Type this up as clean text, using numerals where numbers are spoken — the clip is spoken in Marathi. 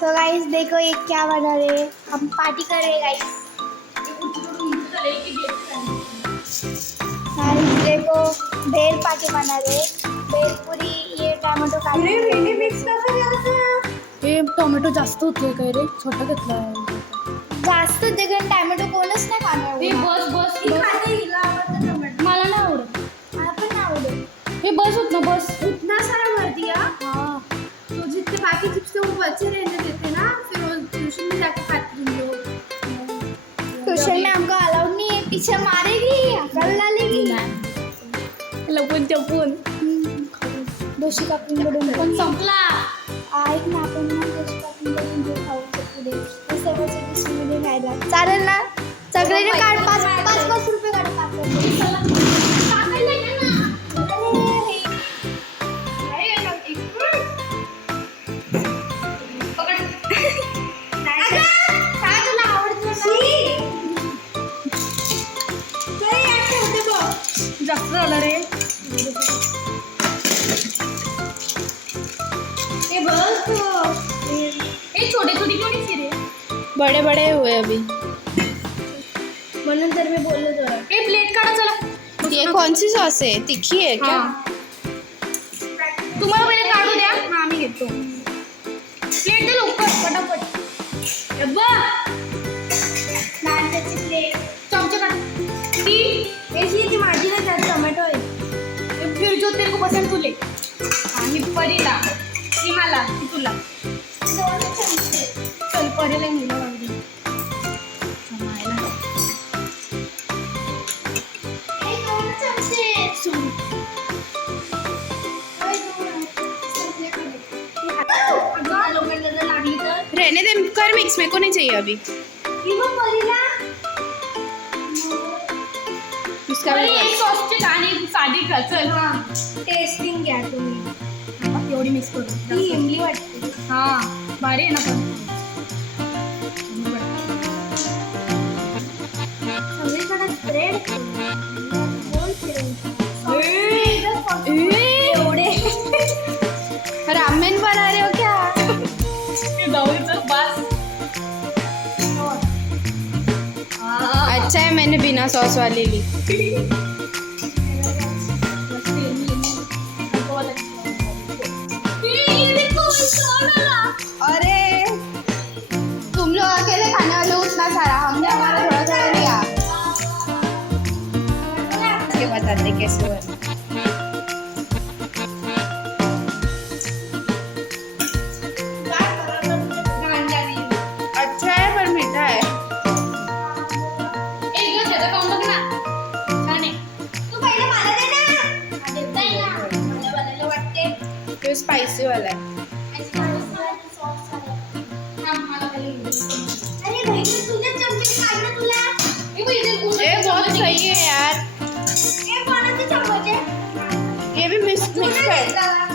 तो गाइस देखो ये क्या बना रहे हैं, हम पार्टी कर रहे हैं गाइस। गाइस देखो भेल पार्टी बना रहे हैं, भेल पूरी ये टोमॅटो काढले मिक्स हे टोमॅटो जास्त होतोय काय रे, छोटा घेतला जास्त देखील टोमॅटो कोणच नाही खाणार। हे बस बस मला नाही आवडत, मला पण नाही आवडत। हे बस होत ना, बस इतना सारा भर दिया हाँ तो जितने बाकी चिप्स थे वो बचे रहने देते ना, फिर वो ट्यूशन में जाके खाते तुम लोग। ट्यूशन में हमको अलाउड नहीं है, पीछे मारेगी अकल डालेगी। लपून चपून दोषी कापून कडून पण संपला। ऐक ना आपण ना दोषी कापून कडून जे खाऊ पुढे हे सर्वचे डिशमध्ये खायला चालेल ना। सगळे काढ 5 रुपये काढ 5 जास्त झालं रे। ये बस तो ये छोटे छोटे क्यों नहीं रे, बड़े बड़े हुए अभी। म्हणून तर मी बोललो जरा। ये प्लेट काढा चला। ये कौन सी सॉस है, तीखी है क्या? हाँ। तुम्हाला पहिले काढू द्या, मग आम्ही घेतो। प्लेट दे लवकर फटाफट। अब्बा नाश्त्याची प्लेट चमचे काढ। ती ऐसी थी माझी ना त्यात टोमॅटो आहे। फिर जो तेरे को पसंद तुले। आणि परीला, सीमाला, ती तुला। चल परीला नेलं वांगी। लागली तर रहने दे, कर मिक्स, मेरे को नहीं चाहिए अभी। इसका भी एक बस। सॉसचे गाणी साधी का चल। टेस्टिंग घ्या तुम्ही। एवढी मिक्स ती करू। इमली वाटते। हा भारी आहे ना पण। सगळीकडे स्प्रेड एवढे रामेन बना रहे हो क्या? जाऊचं बस। अच्छा है मैंने बिना सॉस वाली ली। अरे तुम लोग अकेले खाने वाले हो उतना सारा, हमने हमारा थोड़ा थोड़ा लिया। ये बताते कैसे बना। अच्छा है पर मीठा है। एक दिवस त्याचा खाऊन बघ ना, छान आहे। तू पहिले मला दे ना। देताय ना मला बनायला वाटते। ये स्पाइसी वाला है। थांब, मला पहिले घेऊ दे। अरे भाई तुझे चमचे काढ ना तुला। ए बाई, इथे गुळ ये बहुत सही है यार, हे कोणाचे चम्मच आहे? ये भी मिक्स है।